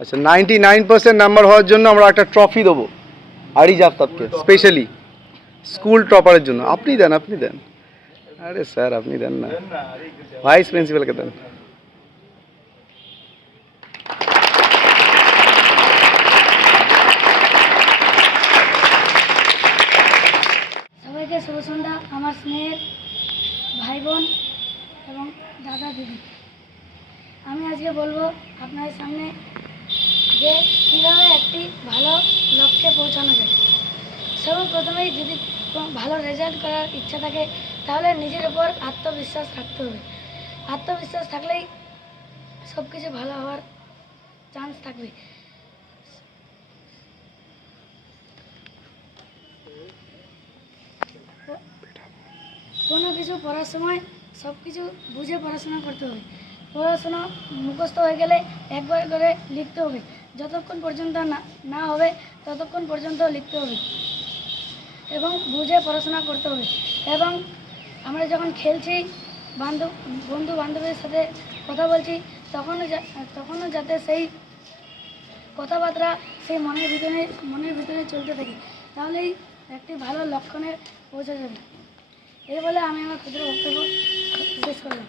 আচ্ছা 99% নাম্বার হওয়ার জন্য আমরা একটা ট্রফি দেবো আরিজ আফতাবকে স্পেশালি স্কুল টপারের জন্য। আপনি দেন। আরে স্যার আপনি দেন না, ভাইস প্রিন্সিপালকে দেন। সবাইকে শুভ সন্ধ্যা। আমার স্নেহের ভাই বোন এবং দাদা দিদি, আমি আজকে বলবো আপনাদের সামনে যে কীভাবে একটি ভালো লক্ষ্যে পৌঁছানো যায়। সর্বপ্রথমেই যদি ভালো রেজাল্ট করার ইচ্ছা থাকে তাহলে নিজের উপর আত্মবিশ্বাস রাখতে হবে। আত্মবিশ্বাস থাকলেই সব কিছু ভালো হওয়ার চান্স থাকবে। কোনো কিছু পড়ার সময় সব কিছু বুঝে পড়াশোনা করতে হবে। পড়াশোনা মুখস্থ হয়ে গেলে একবার করে লিখতে হবে, যতক্ষণ পর্যন্ত না হবে ততক্ষণ পর্যন্ত লিখতে হবে এবং বুঝে পড়াশোনা করতে হবে। এবং আমরা যখন খেলছি, বন্ধু বান্ধবীর সাথে কথা বলছি, তখনও যাতে সেই কথাবার্তা সেই মনের ভিতরে চলতে থাকে, তাহলেই একটি ভালো লক্ষণে পৌঁছা যাবে। এই বলে আমি আমার ক্ষুদ্র বক্তব্য শেষ করলাম।